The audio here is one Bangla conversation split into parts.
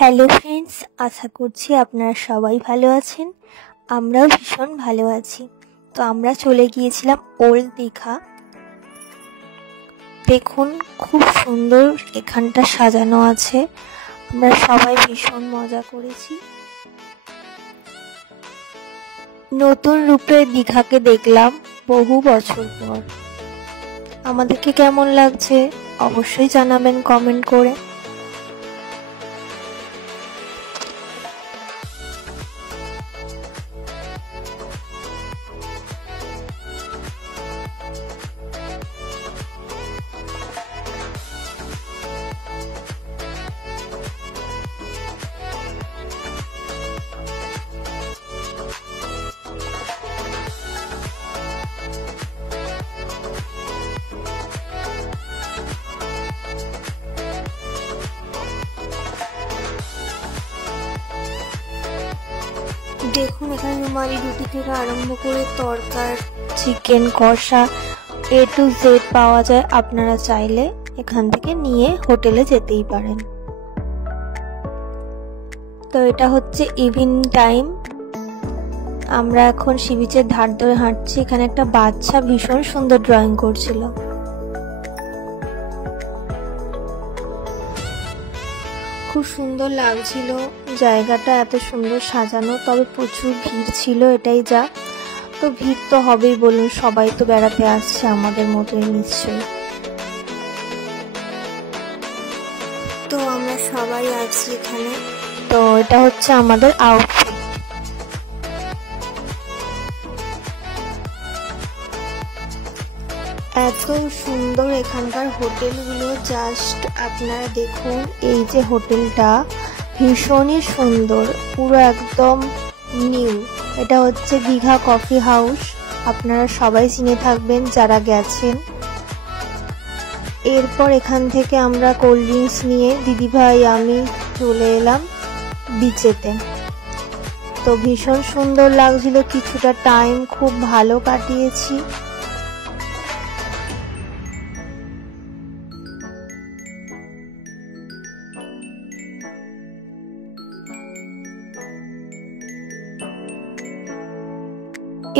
হ্যালো ফ্রেন্ডস, আশা করছি আপনারা সবাই ভালো আছেন। আমরাও ভীষণ ভালো আছি। তো আমরা চলে গিয়েছিলাম ওল্ড দীঘা। দেখুন খুব সুন্দর এখানটা সাজানো আছে। আমরা সবাই ভীষণ মজা করেছি। নতুন রূপে দীঘাকে দেখলাম বহু বছর পর। আমাদেরকে কেমন লাগছে অবশ্যই জানাবেন কমেন্ট করে। দেখুন এখানে রুমালি রুটি থেকে আরম্ভ করে তরকার, চিকেন কষা A to Z পাওয়া যায়। আপনারা চাইলে এখান থেকে নিয়ে হোটেলে যেতেই পারেন। তো এটা হচ্ছে ইভিনিং টাইম। আমরা এখন সি বিচের ধার ধরে হাঁটছি। এখানে একটা বাচ্চা ভীষণ সুন্দর ড্রয়িং করছিল। খুব সুন্দর লাগছিল জায়গাটা, এত সুন্দর সাজানো। তবে প্রচুর ভিড় ছিল, এটাই যা। তো ভিড় তো হবেই, বলুন, সবাই তো বেড়াতে আসছে আমাদের মতোই নিশ্চয়ই। তো আমরা সবাই আছি এখানে। তো এটা হচ্ছে আমাদের আউটফিট। এত সুন্দর এখানকার হোটেলগুলো, জাস্ট আপনারা দেখুন। এই যে হোটেলটা ভীষণই সুন্দর, পুরো একদম নিউ। এটা হচ্ছে দীঘা কফি হাউস। আপনারা সবাই চিনে থাকবেন যারা গেছেন। এরপর এখান থেকে আমরা কোল্ড ড্রিঙ্কস নিয়ে দিদিভাই আমি চলে এলাম বিচেতে। তো ভীষণ সুন্দর লাগছিল, কিছুটা টাইম খুব ভালো কাটিয়েছি।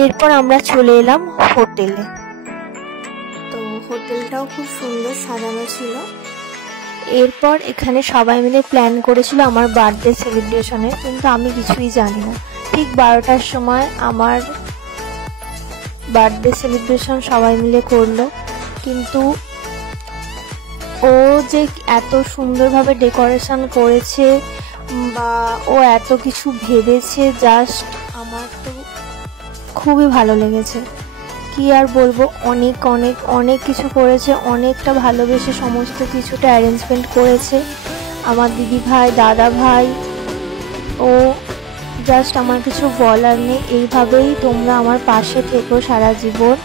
এরপর আমরা চলে এলাম হোটেলে। তো হোটেলটাও খুব সুন্দর সাজানো ছিল। এরপর এখানে সবাই মিলে প্ল্যান করেছিল আমার বার্থডে সেলিব্রেশনের, কিন্তু আমি কিছুই জানি না। ঠিক 12টার সময় আমার বার্থডে সেলিব্রেশন সবাই মিলে করলো, কিন্তু ও যে এত সুন্দরভাবে ডেকোরেশন করেছে বা ও এত কিছু ভেবেছে, জাস্ট আমার তো খুবই ভালো লেগেছে। কি আর বলবো, অনেক অনেক অনেক কিছু করেছে, অনেকটা ভালোবেসে সমস্ত কিছুটা অ্যারেঞ্জমেন্ট করেছে আমার দিদি ভাই, দাদা ভাই। ও জাস্ট আমার কিছু বলার নেই। এইভাবেই তোমরা আমার পাশে থেকো সারা জীবন।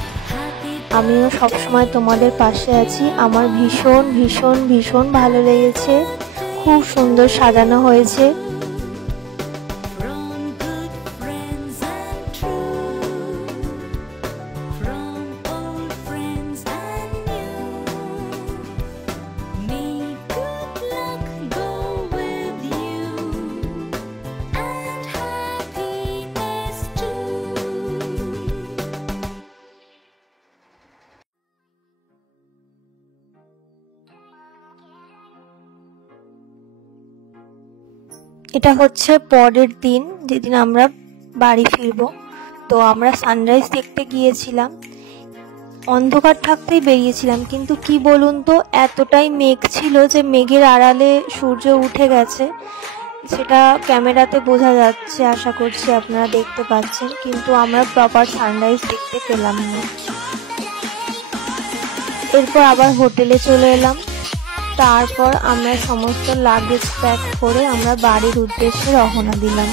আমিও সবসময় তোমাদের পাশে আছি। আমার ভীষণ ভীষণ ভীষণ ভালো লেগেছে। খুব সুন্দর সাজানো হয়েছে। এটা হচ্ছে পরের দিন, যেদিন আমরা বাড়ি ফিরবো। তো আমরা সানরাইজ দেখতে গিয়েছিলাম। অন্ধকার থাকতেই বেরিয়েছিলাম, কিন্তু কি বলুন তো, এতটাই মেঘ ছিল যে মেঘের আড়ালে সূর্য উঠে গেছে। সেটা ক্যামেরাতে বোঝা যাচ্ছে, আশা করছি আপনারা দেখতে পাচ্ছেন, কিন্তু আমরা প্রপার সানরাইজ দেখতে পেলাম না। এরপর আবার হোটেলে চলে এলাম। তারপর আমরা সমস্ত লাগেজ প্যাক করে আমরা বাড়ির উদ্দেশ্যে রওনা দিলাম।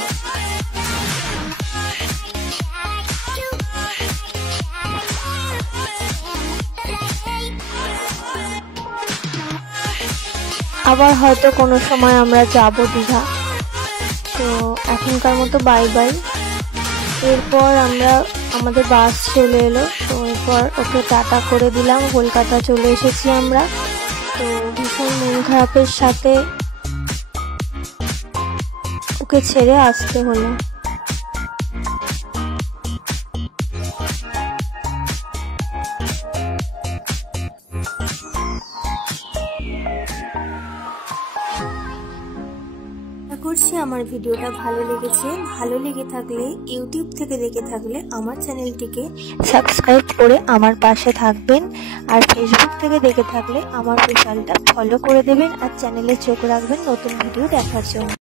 আবার হয়তো কোনো সময় আমরা যাব দীঘা। তো এখনকার মতো বাই বাই। এরপর আমরা আমাদের বাস চলে এলো। তো এরপর ওকে টাটা করে দিলাম। কলকাতা চলে এসেছি আমরা। তো ভীষণ মন খারাপের সাথে ওকে ছেড়ে আসতে হলো। আশা করছি আমার ভিডিওটা ভালো লেগেছে। ভালো লেগে থাকলে, ইউটিউব থেকে দেখে থাকলে আমার চ্যানেলটিকে সাবস্ক্রাইব করে আমার পাশে থাকবেন, আর ফেসবুক থেকে দেখে থাকলে আমার প্রোফাইলটা ফলো করে দেবেন, আর চ্যানেলে চোখ রাখবেন নতুন ভিডিও দেখার জন্য।